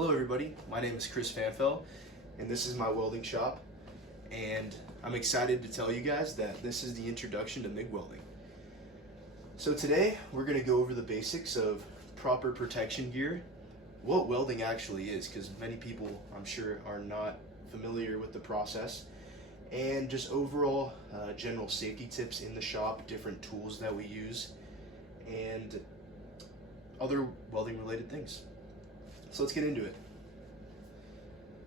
Hello everybody, my name is Chris Fanfel and this is my welding shop, and I'm excited to tell you guys that this is the introduction to MIG welding. So today we're going to go over the basics of proper protection gear, what welding actually is, because many people I'm sure are not familiar with the process, and just overall general safety tips in the shop, different tools that we use, and other welding related things. So let's get into it.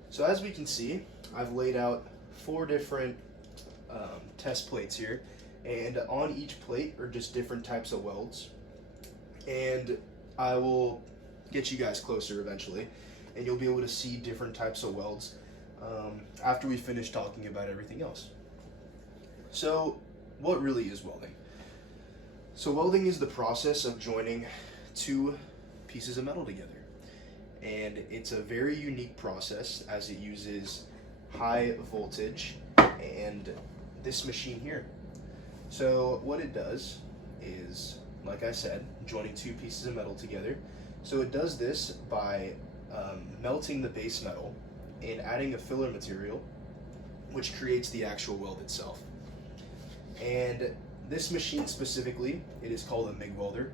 So as we can see, I've laid out 4 different test plates here, and on each plate are just different types of welds, and I will get you guys closer eventually and you'll be able to see different types of welds after we finish talking about everything else. So what really is welding? So welding is the process of joining 2 pieces of metal together. And it's a very unique process as it uses high voltage and this machine here. So what it does is, like I said, joining 2 pieces of metal together. So it does this by melting the base metal and adding a filler material, which creates the actual weld itself. And this machine specifically, it is called a MIG welder,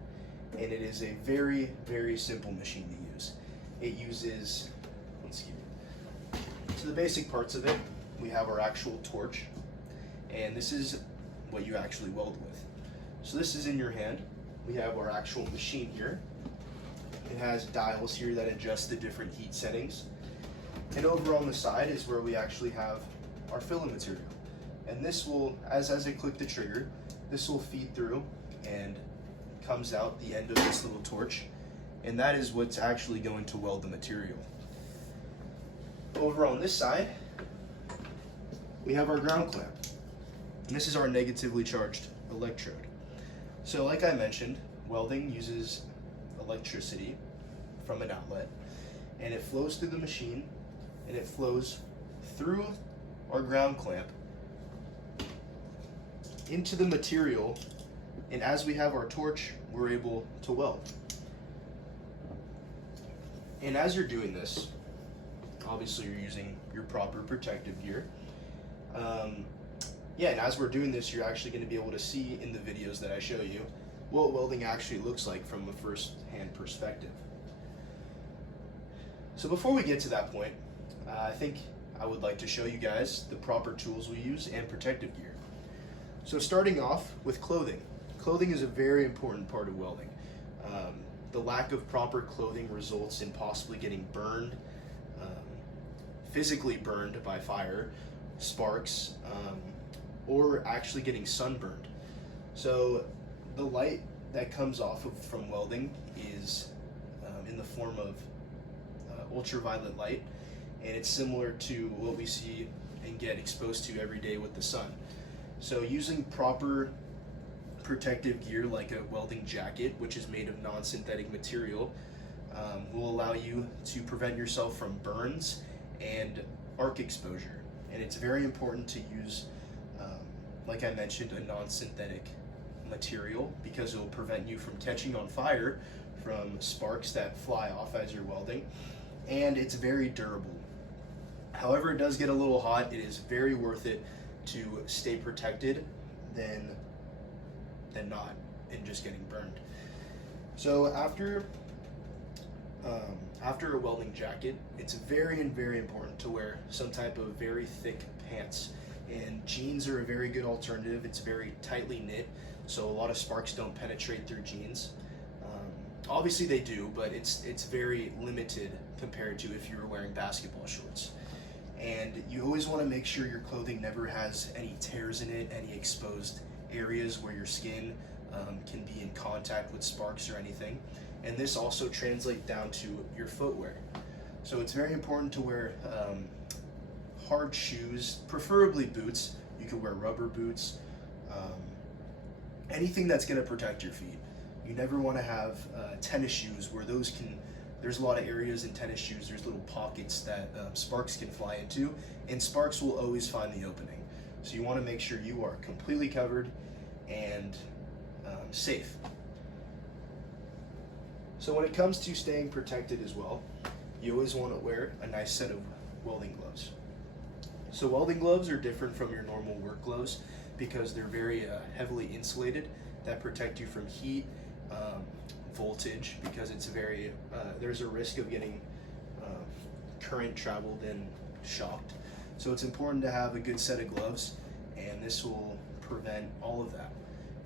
and it is a very, very simple machine to use. It uses, so the basic parts of it, we have our actual torch, and this is what you actually weld with. So this is in your hand. We have our actual machine here. It has dials here that adjust the different heat settings. And over on the side is where we actually have our filler material. And this will, as I click the trigger, this will feed through and comes out the end of this little torch. And that is what's actually going to weld the material. Over on this side, we have our ground clamp. And this is our negatively charged electrode. So like I mentioned, welding uses electricity from an outlet, and it flows through the machine, and it flows through our ground clamp into the material, and as we have our torch, we're able to weld. And as you're doing this, obviously you're using your proper protective gear. And as we're doing this, you're actually going to be able to see in the videos that I show you what welding actually looks like from a first-hand perspective. So before we get to that point, I think I would like to show you guys the proper tools we use and protective gear. So starting off with clothing. Clothing is a very important part of welding. The lack of proper clothing results in possibly getting burned, physically burned by fire, sparks, or actually getting sunburned. So the light that comes off from welding is in the form of ultraviolet light, and it's similar to what we see and get exposed to every day with the sun. So using proper protective gear like a welding jacket, which is made of non-synthetic material, will allow you to prevent yourself from burns and arc exposure. And it's very important to use, like I mentioned, a non-synthetic material, because it will prevent you from catching on fire from sparks that fly off as you're welding, and it's very durable. However, it does get a little hot. It is very worth it to stay protected than not and just getting burned. So after a welding jacket, it's very important to wear some type of very thick pants, and jeans are a very good alternative. It's very tightly knit, so a lot of sparks don't penetrate through jeans. Obviously they do, but it's very limited compared to if you were wearing basketball shorts. And you always want to make sure your clothing never has any tears in it, any exposed areas where your skin can be in contact with sparks or anything. And this also translates down to your footwear. So it's very important to wear hard shoes, preferably boots. You can wear rubber boots, anything that's going to protect your feet. You never want to have tennis shoes where there's a lot of areas in tennis shoes, there's little pockets that sparks can fly into, and sparks will always find the opening. So you want to make sure you are completely covered and safe. So when it comes to staying protected as well, you always want to wear a nice set of welding gloves. So welding gloves are different from your normal work gloves because they're very heavily insulated that protect you from heat, voltage, because it's very there's a risk of getting current traveled and shocked. So it's important to have a good set of gloves, and this will prevent all of that.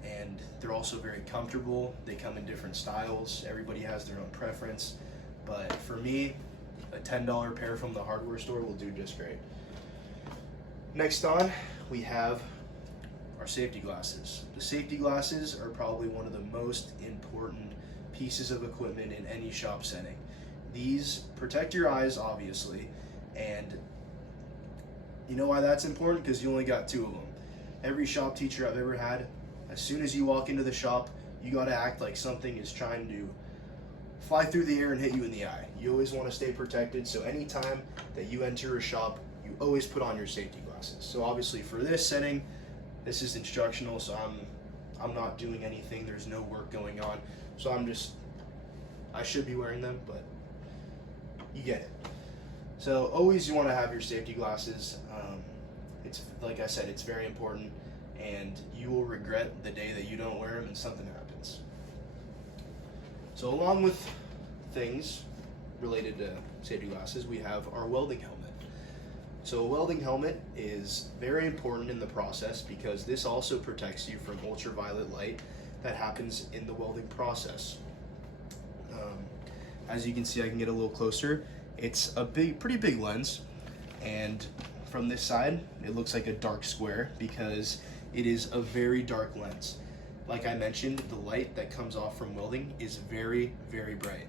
And they're also very comfortable. They come in different styles. Everybody has their own preference, but for me, a $10 pair from the hardware store will do just great. Next on, we have our safety glasses. The safety glasses are probably one of the most important pieces of equipment in any shop setting. These protect your eyes, obviously, and you know why that's important? Because you only got 2 of them. Every shop teacher I've ever had, as soon as you walk into the shop, you gotta act like something is trying to fly through the air and hit you in the eye. You always want to stay protected, so anytime that you enter a shop, you always put on your safety glasses. So obviously for this setting, this is instructional, so I'm not doing anything. There's no work going on, so I should be wearing them, but you get it. So always you want to have your safety glasses. It's like I said, it's very important, and you will regret the day that you don't wear them and something happens. So along with things related to safety glasses, we have our welding helmet. So a welding helmet is very important in the process because this also protects you from ultraviolet light that happens in the welding process. As you can see, I can get a little closer. It's a pretty big lens, and from this side, it looks like a dark square because it is a very dark lens. Like I mentioned, the light that comes off from welding is very, very bright,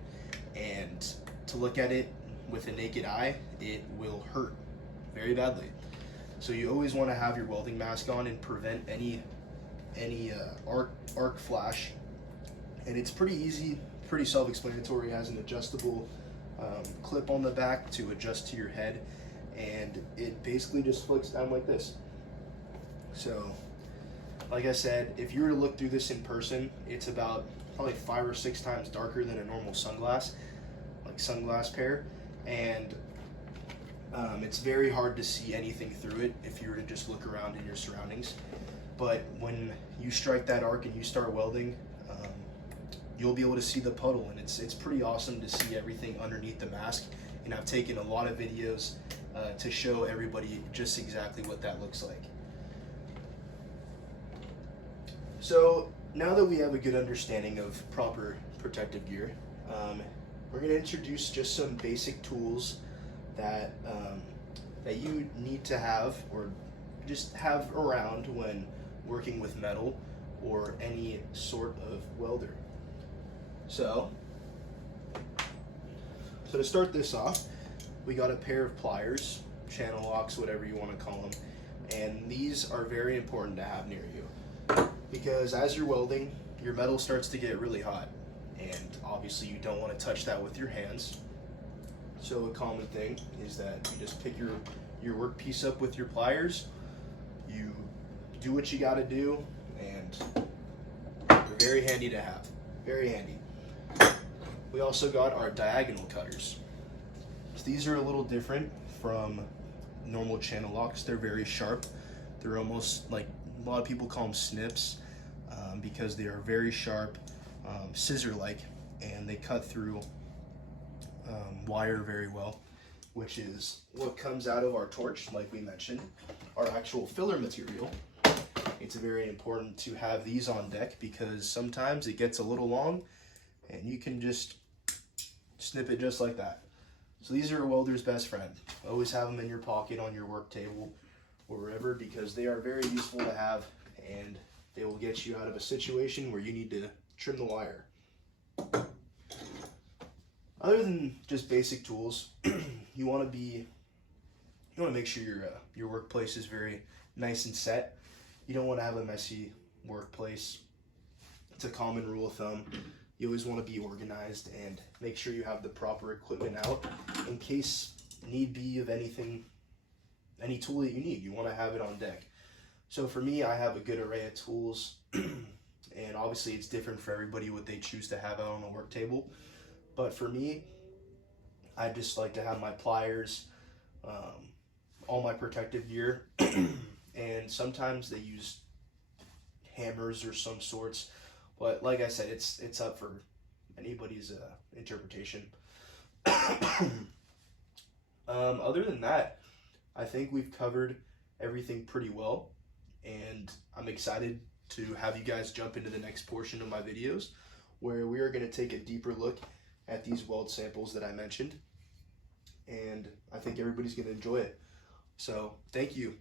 and to look at it with a naked eye, it will hurt very badly. So you always want to have your welding mask on and prevent any arc flash. And it's pretty easy, pretty self-explanatory. It has an adjustable clip on the back to adjust to your head, and it basically just flicks down like this. So like I said, if you were to look through this in person, it's about probably 5 or 6 times darker than a normal sunglass pair, and it's very hard to see anything through it if you were to just look around in your surroundings. But when you strike that arc and you start welding, you'll be able to see the puddle, and it's pretty awesome to see everything underneath the mask. And I've taken a lot of videos to show everybody just exactly what that looks like. So now that we have a good understanding of proper protective gear, we're going to introduce just some basic tools that that you need to have or just have around when working with metal or any sort of welder. So to start this off, we got a pair of pliers, channel locks, whatever you want to call them, and these are very important to have near you because as you're welding, your metal starts to get really hot, and obviously you don't want to touch that with your hands. So a common thing is that you just pick your workpiece up with your pliers, you do what you got to do, and they're very handy to have, very handy. We also got our diagonal cutters. So these are a little different from normal channel locks. They're very sharp. They're almost like, a lot of people call them snips because they are very sharp, scissor-like, and they cut through wire very well, which is what comes out of our torch, like we mentioned, our actual filler material. It's very important to have these on deck because sometimes it gets a little long and you can just snip it just like that. So these are a welder's best friend. Always have them in your pocket, on your work table, or wherever, because they are very useful to have, and they will get you out of a situation where you need to trim the wire. Other than just basic tools, you want to make sure your workplace is very nice and set. You don't want to have a messy workplace. It's a common rule of thumb. You always want to be organized and make sure you have the proper equipment out in case need be of anything, any tool that you need. You want to have it on deck. So for me, I have a good array of tools, and obviously it's different for everybody what they choose to have out on the work table. But for me, I just like to have my pliers, all my protective gear, and sometimes they use hammers or some sorts. But like I said, it's up for anybody's interpretation. Other than that, I think we've covered everything pretty well, and I'm excited to have you guys jump into the next portion of my videos where we are going to take a deeper look at these weld samples that I mentioned, and I think everybody's going to enjoy it. So thank you.